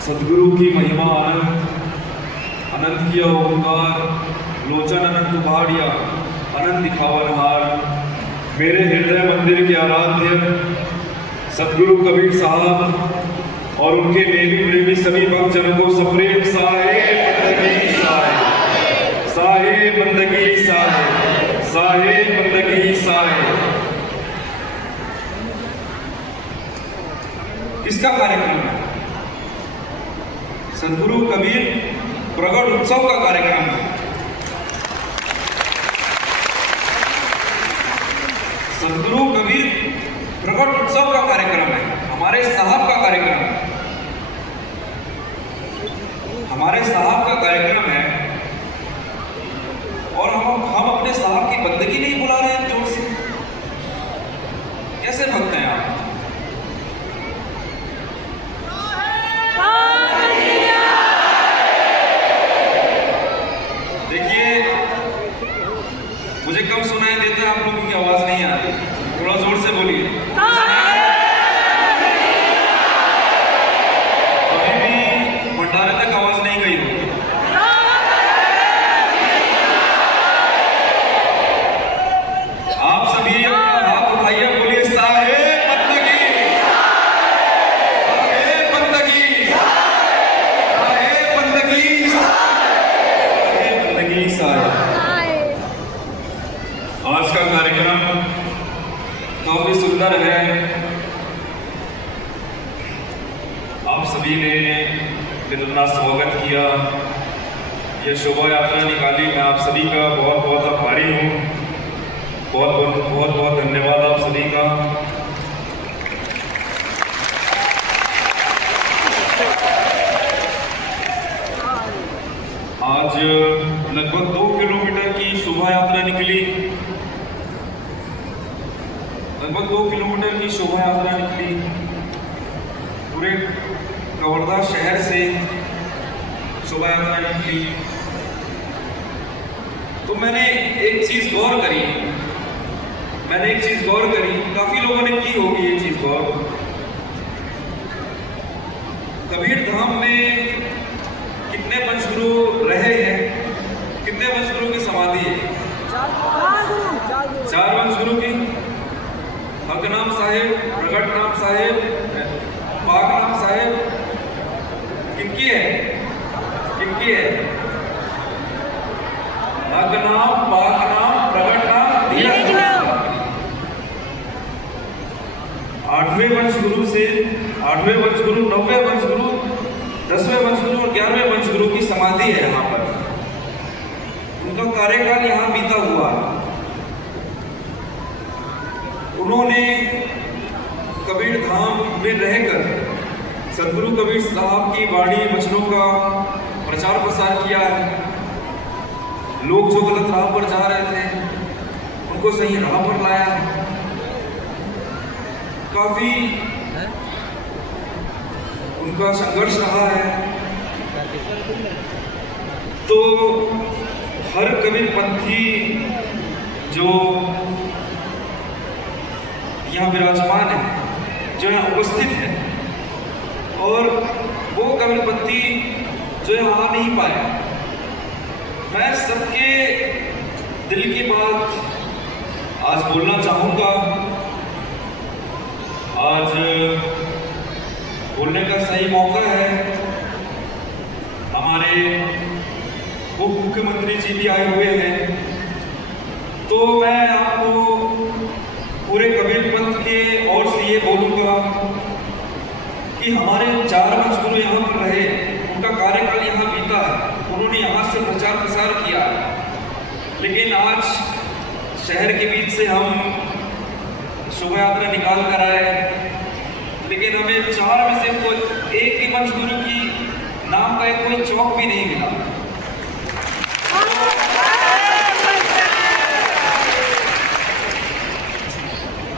सदगुरु की महिमा अनंत, अनंत किया ओंकार, लोचन अनंत पहाड़िया, अनंत दिखावनहार। मेरे हृदय मंदिर के आराध्य सदगुरु कबीर साहब और उनके नेमी प्रेमी सभी भक्तजनों को सप्रेम साहेब बंदगी साहेब, साहेब बंदगी साहेब, साहेब बंदगी साहेब। किसका कार्यक्रम है? सदगुरु कबीर प्रगट उत्सव का कार्यक्रम है। सदगुरु कबीर प्रगट उत्सव का कार्यक्रम है, हमारे साहब का कार्यक्रम है, हमारे साहब का कार्यक्रम है। और हम अपने साहब की बंदगी नहीं बुला रहे हैं जोर से। कैसे भक्त हैं आप? मुझे कम सुनाई देता है, आप लोगों की आवाज नहीं आ रही, थोड़ा जोर से बोलिए। अभी भी भंडारे तक आवाज नहीं गई होगी। आप सभी अपना हाथ उठाइए, बोलिए साहेब बंदगी, साहेब बंदगी, साहेब बंदगी, साहेब बंदगी साहेब। आज का कार्यक्रम काफी सुंदर है। आप सभी ने इतना स्वागत किया, यह शोभा यात्रा निकाली। मैं आप सभी का बहुत बहुत आभारी हूँ। बहुत बहुत धन्यवाद आप सभी का। आज लगभग 2 किलोमीटर की शोभा यात्रा निकली, लगभग 2 किलोमीटर की शोभा यात्रा निकली। पूरे कवर्धा शहर से शोभा यात्रा निकली। तो मैंने एक चीज गौर करी, काफी लोगों ने की होगी ये चीज गौर। कबीर धाम में कितने वंशगुरु रहे हैं, कितने वंशगुरु की समाधि है? 4 वंशगुरु की। हक नाम साहेब, प्रगट नाम साहेब, पाक नाम साहेब। किनकी है? किनकी है? हक नाम, पाक नाम, प्रगट नाम, धीरज नाम। 8वें वंशगुरु से 8वें वंशगुरु, 9वें वंशगुरु, 10वें वंशगुरु और 11वें वंशगुरु की समाधि है यहाँ पर। उनका कार्यकाल यहाँ बीता हुआ। उन्होंने कबीर धाम में रहकर सदगुरु कबीर साहब की वाणी वचनों का प्रचार प्रसार किया है। लोग जो गलत राह पर जा रहे थे उनको सही राह पर लाया है। काफी उनका संघर्ष रहा है। तो हर कबीरपंथी जो यहाँ विराजमान है, जो यहाँ उपस्थित है, और वो कबीरपंथी जो यहाँ आ नहीं पाए, मैं सबके दिल की बात आज बोलना चाहूँगा। आज बोलने का सही मौका है। हमारे उप मुख्यमंत्री जी भी आए हुए हैं। तो मैं आपको पूरे कबीर पंथ के ओर से ये बोलूँगा कि हमारे 4 वंशगुरु यहाँ पर रहे, उनका कार्यकाल यहाँ बीता है, उन्होंने यहाँ से प्रचार प्रसार किया है। लेकिन आज शहर के बीच से हम शोभा यात्रा निकाल कर आए, लेकिन हमें 4 में से कोई एक भी वंशगुरु की नाम का कोई चौक भी नहीं मिला।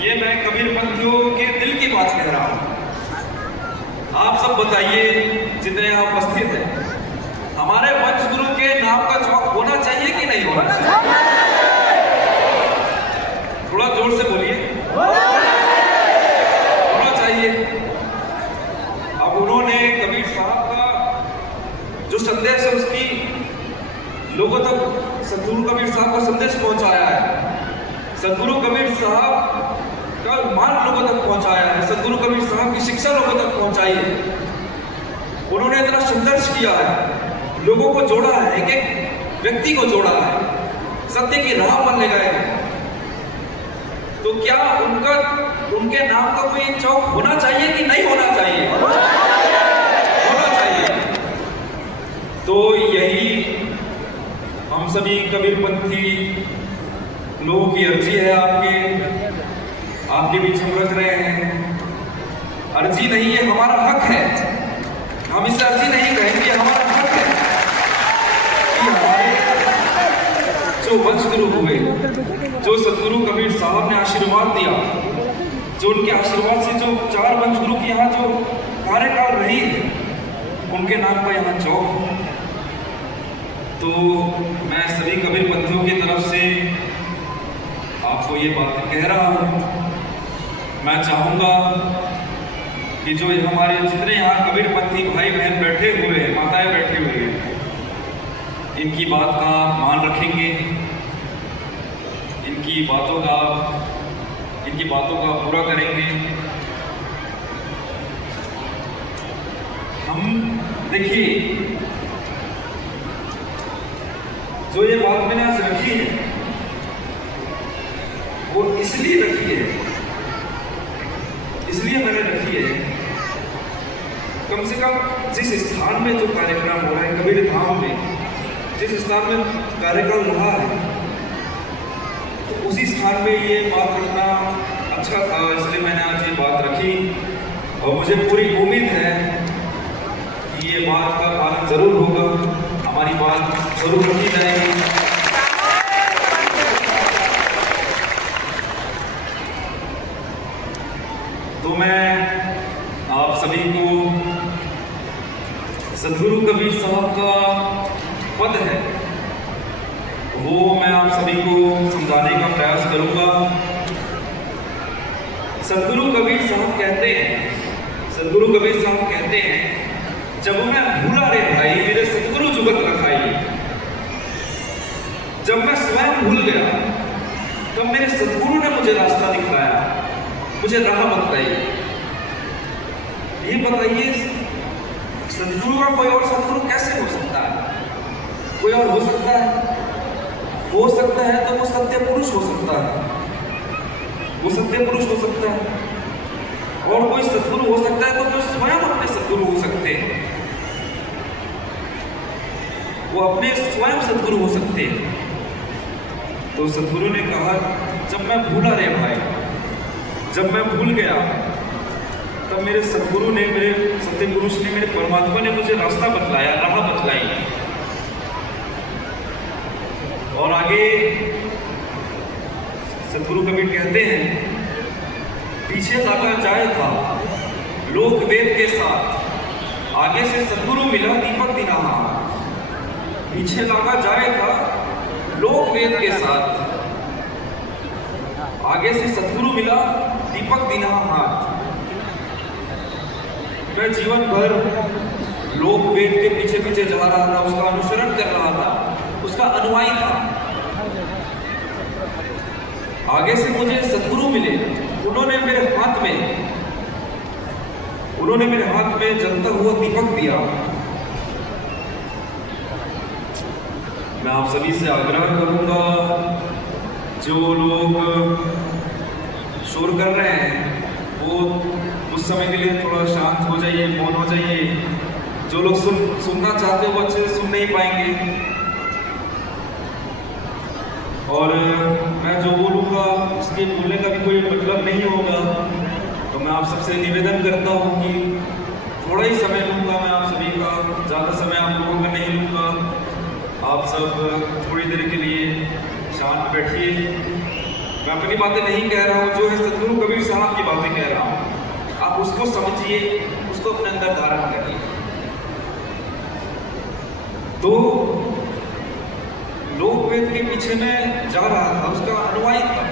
ये मैं कबीरपंथियों के दिल की बात कह रहा हूं। आप सब बताइए, जितने यहाँ उपस्थित हैं, हमारे वंशगुरु के नाम का चौक होना चाहिए कि नहीं होना चाहिए? थोड़ा जोर से बोलिए। होना चाहिए। अब उन्होंने कबीर साहब का जो संदेश है उसकी लोगों तक सदगुरु कबीर साहब का संदेश पहुंचाया है। सदगुरु कबीर साहब का मार्ग लोगों तक पहुंचाया है। सदगुरु कबीर साहब की शिक्षा लोगों तक पहुंचाई है। उन्होंने इतना संघर्ष किया है, लोगों को जोड़ा है, एक एक व्यक्ति को जोड़ा है, सत्य की राह पर ले गए। तो क्या उनके नाम का कोई चौक होना चाहिए कि नहीं होना चाहिए? होना चाहिए। तो यही हम सभी कबीरपंथी लोगों की अर्जी है आपके बीच हम रख रहे हैं। अर्जी नहीं है, हमारा हक है। हम इसे अर्जी नहीं कहेंगे, हमारा हक है कि हमारे जो वंशगुरु हुए, जो सदगुरु कबीर साहब ने आशीर्वाद दिया, जो उनके आशीर्वाद से जो 4 वंशगुरु की यहाँ जो कार्यकाल रही है, उनके नाम पर यहाँ चौक। तो मैं सभी कबीरपंथियों की तरफ से आपको ये बात कह रहा हूँ। मैं चाहूँगा कि जो हमारे जितने यहाँ कबीरपंथी भाई बहन बैठे हुए हैं, माताएं बैठी हुई हैं, इनकी बात का मान रखेंगे, इनकी बातों का पूरा करेंगे। हम देखिए, जो ये बात मैंने आज रखी है वो इसलिए मैंने रखी है, कम से कम जिस स्थान में जो कार्यक्रम हो रहा है कबीर धाम में, जिस स्थान में कार्यक्रम रहा है, तो उसी स्थान में ये बात रखना अच्छा था, इसलिए मैंने आज ये बात रखी। और मुझे पूरी उम्मीद है कि ये बात का पालन जरूर होगा, हमारी बात जरूर रखी जाएगी। तो मैं आप सभी को सदगुरु कबीर साहब का पद है वो मैं आप सभी को समझाने का प्रयास करूंगा। सदगुरु कबीर साहब कहते हैं, जब मैं भूला रे भाई मेरे सदगुरु जुगत रखाई। जब मैं स्वयं भूल गया तब मेरे सदगुरु ने मुझे रास्ता दिखाया, मुझे राह बताई। ये बताइए, सदगुरु का कोई और सदगुरु कैसे हो सकता है? कोई और हो सकता है? हो सकता है तो वो सत्य पुरुष हो सकता है, वो सत्य पुरुष हो सकता है। और कोई सदगुरु हो सकता है तो वो स्वयं अपने सदगुरु हो सकते हैं, वो अपने स्वयं सदगुरु हो सकते हैं। तो सदगुरु ने कहा, जब मैं भूला रे भाई, जब मैं भूल गया तब मेरे सदगुरु ने, मेरे सत्य पुरुष ने, मेरे परमात्मा ने मुझे रास्ता बतलाया, राह बतलाई। और आगे सदगुरु कबीर कहते हैं, पीछे लगा जाए था लोक वेद के साथ, आगे से सदगुरु मिला दीपक दिनाहा। पीछे लगा जाए था लोक वेद के साथ, आगे से सदगुरु मिला दीपक दिनाहा हाथ। मैं जीवन भर लोक वेद के पीछे पीछे जा रहा था, उसका अनुसरण कर रहा था, उसका अनुयायी था। आगे से मुझे सदगुरु मिले, उन्होंने मेरे हाथ में जलता हुआ दीपक दिया। मैं आप सभी से आग्रह करूंगा, जो लोग शोर कर रहे हैं वो उस समय के लिए थोड़ा शांत हो जाइए, मौन हो जाइए। जो लोग सुनना चाहते हैं वो अच्छे से सुन नहीं पाएंगे। और मैं जो बोलूँगा उसके बोलने का भी कोई मतलब नहीं होगा। तो मैं आप सबसे निवेदन करता हूँ कि थोड़ा ही समय लूँगा मैं आप सभी का, ज़्यादा समय आप लोगों का नहीं लूँगा। आप सब थोड़ी देर के लिए शांत बैठिए। मैं अपनी बातें नहीं कह रहा हूँ, जो है सदगुरु कबीर साहब की बातें कह रहा हूँ। आप उसको समझिए, उसको अपने अंदर धारण करिए। तो लोक वेद के पीछे मैं जा रहा था, उसका अनुयायी था।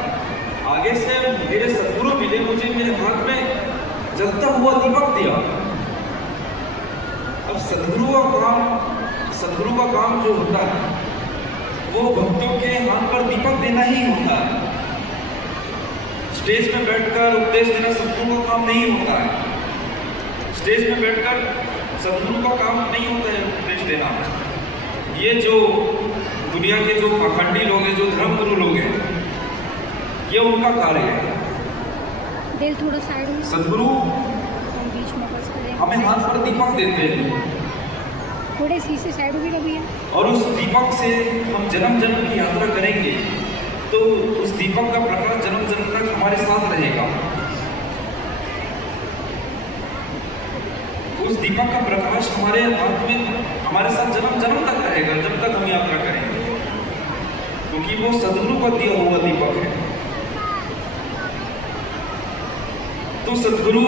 आगे से मेरे सदगुरु मिले, मुझे मेरे हाथ में जलता हुआ दीपक दिया। सदगुरु का काम जो होता है वो भक्तों के हाथ पर दीपक देना ही होता है। स्टेज में बैठकर उपदेश देना सदगुरु का काम नहीं होता है। स्टेज में बैठकर सदगुरु का काम नहीं होता है उपदेश देना। ये जो दुनिया के जो पाखंडी लोग हैं, जो धर्मगुरु लोग हैं, ये उनका कार्य है। थोड़ा साइड में। सदगुरु बीच में बस हमें हाथ पर दीपक देते हैं, थोड़े सी साइड भी कभी है, और उस दीपक से हम जन्म जन्म की यात्रा करेंगे तो उस दीपक का प्रकाश जन्म जन्म तक हमारे साथ रहेगा। उस दीपक का प्रकाश हमारे हाथ में हमारे साथ जन्म जन्म तक रहेगा, जब तक हम यात्रा करेंगे, क्योंकि वो सदगुरु का दिया हुआ दीपक है। तो सदगुरु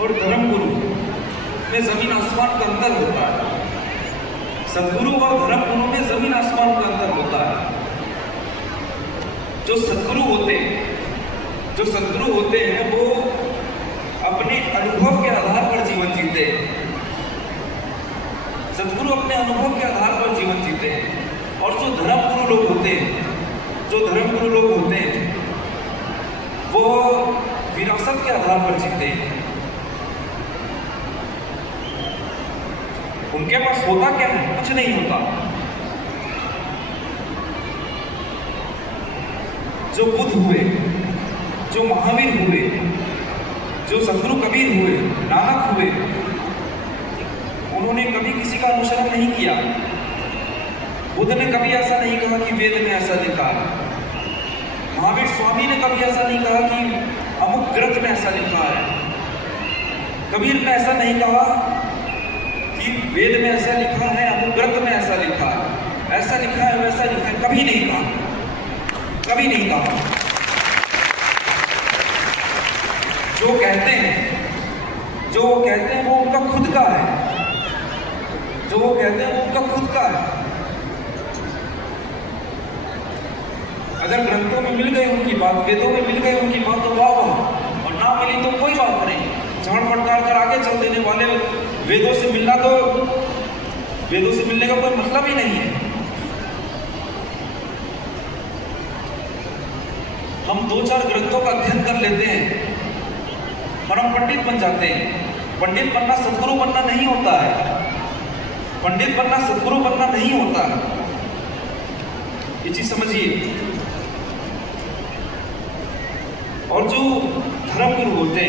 और धर्मगुरु में जमीन आसमान का अंतर होता है। सदगुरु और धर्मगुरु में जमीन आसमान का अंतर होता है। जो सदगुरु होते हैं वो अपने अनुभव के आधार पर जीवन जीते हैं। सदगुरु अपने अनुभव के आधार पर जीवन जीते हैं। और जो धर्मगुरु लोग होते हैं वो विरासत के आधार पर जीते हैं। उनके पास होता क्या है? कुछ नहीं होता। जो बुद्ध हुए, जो महावीर हुए, जो सदगुरु कबीर हुए, नानक हुए, उन्होंने कभी किसी का अनुसरण नहीं किया। बुद्ध ने कभी ऐसा नहीं कहा कि वेद में ऐसा लिखा है। महावीर स्वामी ने कभी ऐसा नहीं कहा कि अमुक ग्रंथ में ऐसा लिखा है। कबीर ने ऐसा नहीं कहा कि वेद में ऐसा लिखा है, अमुक ग्रंथ में ऐसा लिखा है, ऐसा लिखा है, वैसा लिखा है। कभी नहीं कहा, कभी नहीं कहा। जो वो कहते हैं वो उनका खुद का है। जो वो कहते हैं वो उनका खुद का है। अगर ग्रंथों में मिल गई उनकी बात, वेदों में मिल गई उनकी बात, तो वाह वाह, और ना मिली तो कोई बात नहीं। झाड़ फटकार कर आगे चल देने वाले, वेदों से मिलना तो वेदों से मिलने का कोई मतलब ही नहीं है। हम 2-4 ग्रंथों का अध्ययन कर लेते हैं, परम पंडित बन जाते हैं। पंडित बनना सदगुरु बनना नहीं होता है। पंडित बनना सदगुरु बनना नहीं होता है। ये चीज समझिए। और जो धर्मगुरु होते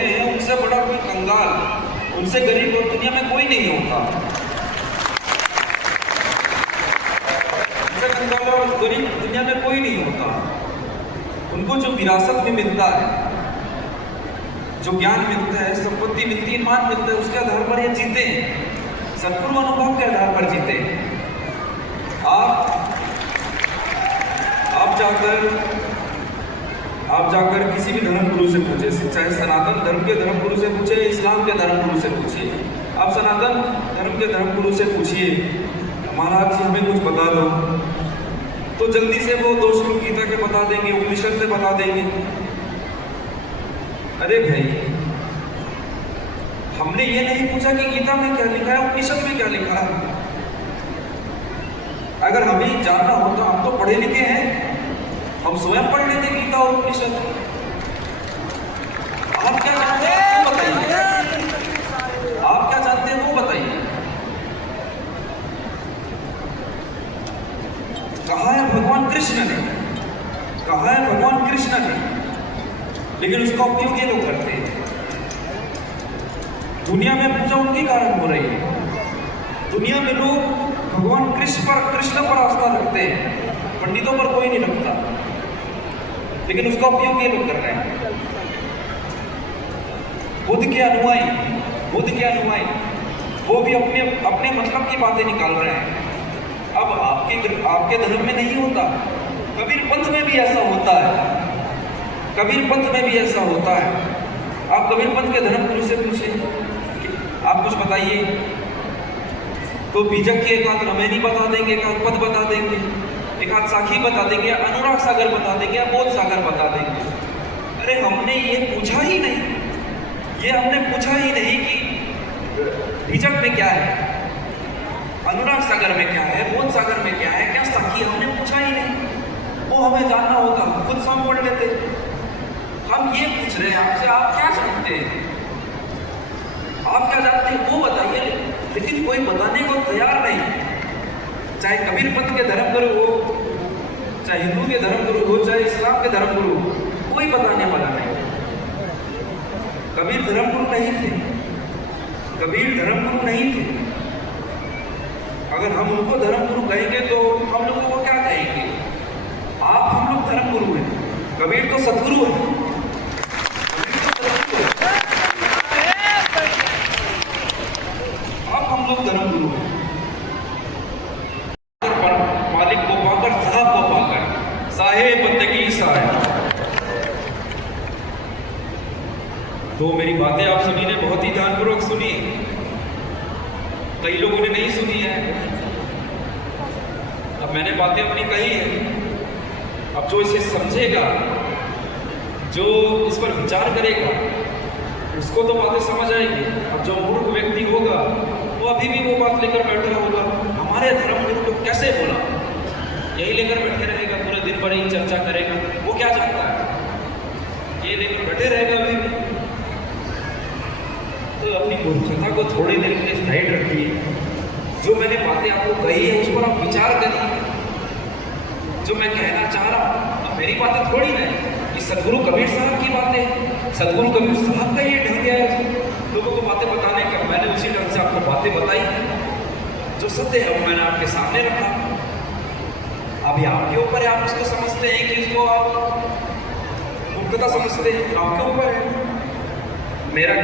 हैं, उनसे बड़ा कोई कंगाल, उनसे गरीब और दुनिया में कोई नहीं होता। उनसे कंगाल और गरीब दुनिया में कोई नहीं होता। उनको जो विरासत में मिलता है, जो ज्ञान मिलता है, संपत्ति मिलती है, मान मिलता है, उसके आधार पर ये जीते हैं। सदगुरु अनुभव के आधार पर जीते हैं। आप जाकर किसी भी धर्मगुरु से पूछे, चाहे सनातन धर्म के धर्मगुरु से पूछे, इस्लाम के धर्मगुरु से पूछिए। आप सनातन धर्म के धर्मगुरु से पूछिए, महाराज जी हमें कुछ बता दो, तो जल्दी से वो 2 श्लोक गीता के बता देंगे, उपनिषद से बता देंगे। अरे भाई, हमने ये नहीं पूछा कि गीता में क्या लिखा है, उपनिषद में क्या लिखा है। अगर हमें जानना होता, हम तो पढ़े लिखे हैं, हम स्वयं पढ़ लेते गीता और उपनिषद। आप क्या जानते हैं वो बताइए। आप क्या जानते हैं वो बताइए। कहा है भगवान कृष्ण ने, कहा है भगवान कृष्ण ने, लेकिन उसका उपयोग ये लोग करते हैं। दुनिया में पूजा उनके कारण हो रही है। दुनिया में लोग भगवान कृष्ण पर आस्था रखते हैं, पंडितों पर कोई नहीं रखता, लेकिन उसका उपयोग ये लोग कर रहे हैं। बुद्ध के अनुयायी वो भी अपने मतलब की बातें निकाल रहे हैं। अब आपके धर्म में नहीं होता, कबीर पंथ में भी ऐसा होता है। कबीर पंथ में भी ऐसा होता है। आप कबीर पंथ के धर्मगुरु से पूछे, आप कुछ बताइए, तो बीजक की एक आध रमेनी बता देंगे, एक आध पद बता देंगे, एक आध साखी बता देंगे, अनुराग सागर बता देंगे, या बोध सागर बता देंगे। अरे हमने ये पूछा ही नहीं। ये हमने पूछा ही नहीं कि हिजक में क्या है, अनुराग सागर में क्या है, बोध सागर में क्या है, क्या साखी, हमने पूछा ही नहीं। वो हमें जानना होता, खुद से हम पढ़ लेते। हम ये पूछ रहे हैं आपसे, आप क्या जानते हैं, आप क्या जानते हैं वो बताइए, लेकिन कोई बताने को तैयार नहीं। चाहे कबीर पंथ के धर्मगुरु हो, चाहे हिंदू के धर्मगुरु हो, चाहे इस्लाम के धर्मगुरु हो, कोई बताने वाला नहीं। कबीर धर्मगुरु नहीं थे, कबीर धर्मगुरु नहीं थे। अगर हम उनको धर्मगुरु कहेंगे तो हम लोगों को क्या कहेंगे, आप हम लोग धर्मगुरु हैं, कबीर तो सदगुरु है। आप हम लोग धर्मगुरु हैं। मालिक को पाकर, साहब को पाकर, साहेब बंदगी साहेब। तो मेरी बातें आप सभी ने बहुत ही ध्यानपूर्वक सुनी, कई लोगों ने नहीं सुनी है। अब मैंने बातें अपनी कही है, अब जो इसे समझेगा, जो इस पर विचार करेगा, उसको तो बातें समझ आएगी। अब जो मूर्ख व्यक्ति होगा वो अभी भी वो बात लेकर बैठा होगा, हमारे धर्मगुरु को कैसे बोला, यही लेकर बैठे रहेगा, पूरे दिन भर ही चर्चा करेगा। वो क्या जानता है, ये लेकर बैठे रहेगा अभी भी। तो अपनी मूर्खता को थोड़ी देर के लिए साइड रखिए। जो मैंने बातें आपको कही है उस पर आप विचार करिए। जो मैं कहना चाह रहा हूँ, अब मेरी बातें थोड़ी ना, ये सदगुरु कबीर साहब की बातें, सदगुरु कबीर साहब का ये ढंग है लोगों को बातें बताने का। मैंने उसी ढंग से आपको बातें बताई, जो सत्य है वो मैंने आपके सामने रखा। अभी आपके ऊपर है, आप उसको समझते हैं कि इसको आप मूर्खता समझते हैं, आपके ऊपर है। मेरा